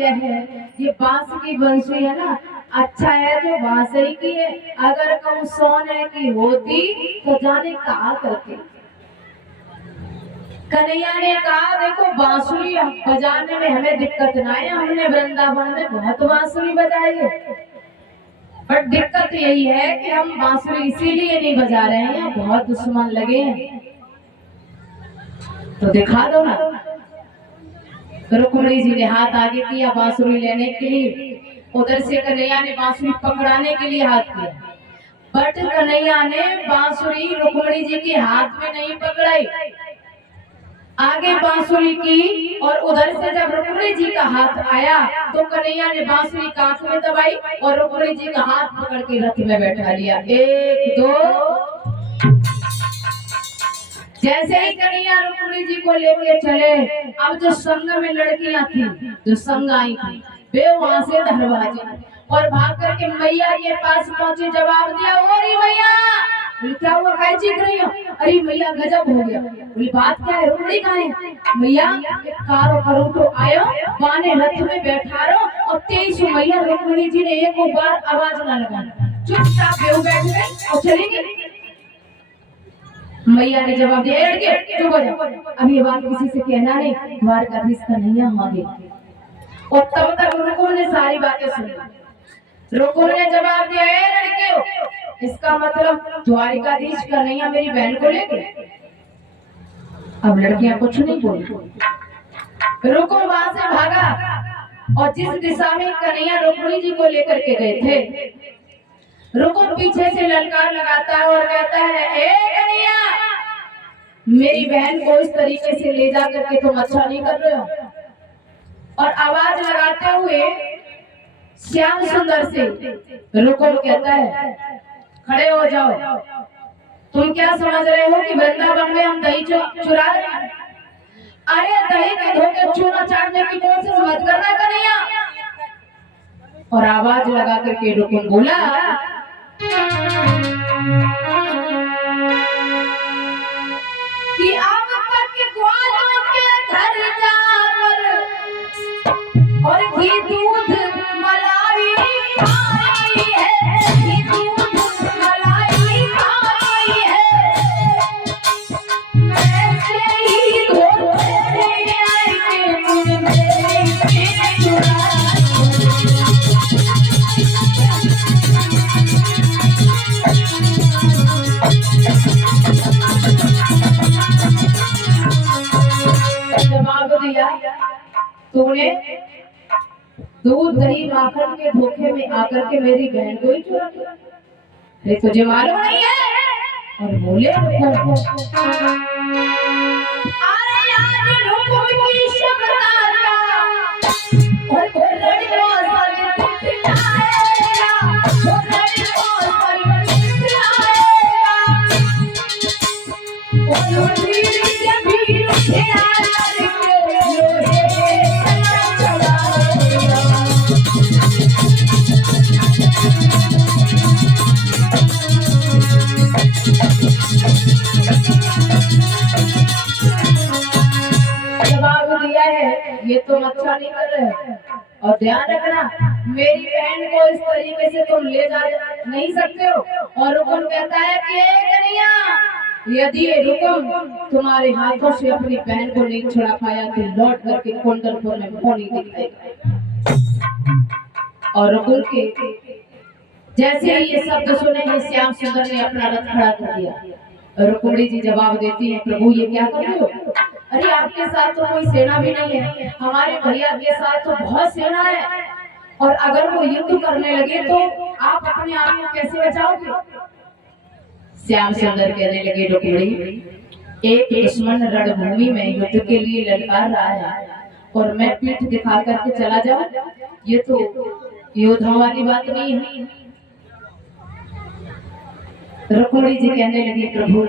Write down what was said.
यह है, ये बांस की बंसी है ना, अच्छा है जो बांसुरी की है। अगर कहूँ सोने की होती तो जाने कहा करती। कन्हैया ने कहा देखो बांसुरी बजाने में हमें दिक्कत ना है, हमने वृंदावन में बहुत बांसुरी बजाई है, बट दिक्कत यही है कि हम बांसुरी इसीलिए नहीं बजा रहे हैं, बहुत दुश्मन लगे हैं। तो दिखा दो ना। रुक्मिणी जी ने हाथ आगे किया बांसुरी लेने के लिए, उधर से कन्हैया ने बांसुरी पकड़ाने के लिए हाथ किया, बट कन्हैया ने बांसुरी रुक्मिणी जी के हाथ में नहीं पकड़ाई, आगे बांसुरी की। और उधर से जब रुक्मिणी जी का हाथ आया तो कन्हैया ने बांसुरी कांख में दबाई और रुक्मिणी जी का हाथ पकड़ के रथ में बैठा लिया। एक दो, जैसे ही कन्हैया रुक्मिणी जी को लेके चले, अब जो संग में लड़कियां थी, जो संग आई थी, वे वहां से दरवाजे और भाग करके मैया के पास पहुंचे, जवाब दिया, ओरी मैया। बोली क्या हुआ, काय चीख रही हो? अरे मैया गजब हो गया। बोली बात क्या है, रुक्मिणी कहाँ है? मैया एक कारो करो तो आयो, बाने रथ में बैठा रहो। और 23 मैया रुक्मिणी जी ने एक बार आवाज ना लगाई, चुपचाप बेहू बैठ गई और चली गई। मैया ने जवाब दिया, लड़के चुप हो जाओ, अब ये बात किसी से कहना नहीं, द्वारकाधीश कन्हैया मांगे। और तब तक रुक्मिणी ने सारी बातें सुनी। रुक्मिणी ने जवाब दिया, लड़के इसका मतलब द्वारकाधीश कन्हैया मेरी बहन को लेके। अब लड़कियां कुछ नहीं बोली। रुक्मिणी वहां से भागा और जिस दिशा में कन्हैया रुक्मिणी जी को लेकर के गए थे, रुक्मिणी पीछे से ललकार लगाता है और कहता है, ए कन्हैया, मेरी बहन को इस तरीके से ले जा करके तुम अच्छा नहीं कर रहे हो। और आवाज लगाते हुए श्याम सुंदर से रुक्मिणी कहता है, खड़े हो जाओ, तुम क्या समझ रहे हो कि वृंदावन में हम दही चुरा रहे हैं? अरे दही के धोखे चूना चाटने की कोशिश मत करना कन्हैया। और आवाज लगा करके रुक्मिणी बोला, कि अब तक ग्वालों के घर जाकर और घी दूध मलाई खाई है, घी दूध मलाई खाई है, ऐसे ही धोखे आए के मुझ में चुरा। जवाब दिया, तूने दूध दही माखन के धोखे में आकर के मेरी बहन को ही चुरा लिया, अरे तुझे मालूम नहीं है? और बोले अरे आज रुक्मिणी की शब्दाता और लड़को सावित्री आएगा, और लड़को सावित्री आएगा, और रुक्मिणी के भी रुठे आकर के लोहे चला जवाब दिया है, ये तुम अच्छा नहीं कर रहे हो। और ध्यान रखना, मेरी बहन को इस तरीके से तुम ले जा नहीं सकते हो। और रुक्मिणी कहता है कि कन्हैया, यदि रुक्मिणी तुम्हारे हाथों से अपनी बहन को नहीं छुड़ा पाया तो लौट करके कुंडलपुर में पानी दिखाएगा। और रुक्मिणी के जैसे ही ये शब्द सुने हैं, श्याम सुंदर ने अपना रथ खड़ा कर दिया। रुक्मिणी जी जवाब देती है, प्रभु ये क्या कर रहे हो? अरे आपके साथ तो कोई सेना भी नहीं है, हमारे भैया के साथ तो बहुत सेना है, और अगर वो युद्ध करने लगे तो आप अपने आप को कैसे बचाओगे? श्याम सुंदर कहने लगे, रुक्मिणी एक दुश्मन रणभूमि में युद्ध के लिए ललकार रहा है और मैं पीठ दिखा करके चला जाऊं, ये तो योद्धा वाली बात नहीं है। रुक्मिणी जी कहने लगी, प्रभु